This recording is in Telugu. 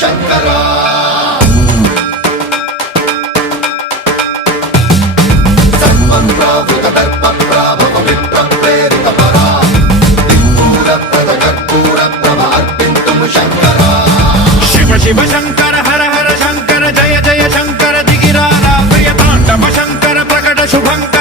శంకరా సర్వప్రావృత దర్ప ప్రాభవ విప్ర ప్రేరిత పరా దిక్పూర ప్రద కర్పూర ప్రభ అర్పింతుము శంకరా శివ శివ శంకర హర హర శంకర జయ జయ శంకర దిగిరారా ప్రియ తాండవ శంకర ప్రకట శుభంకర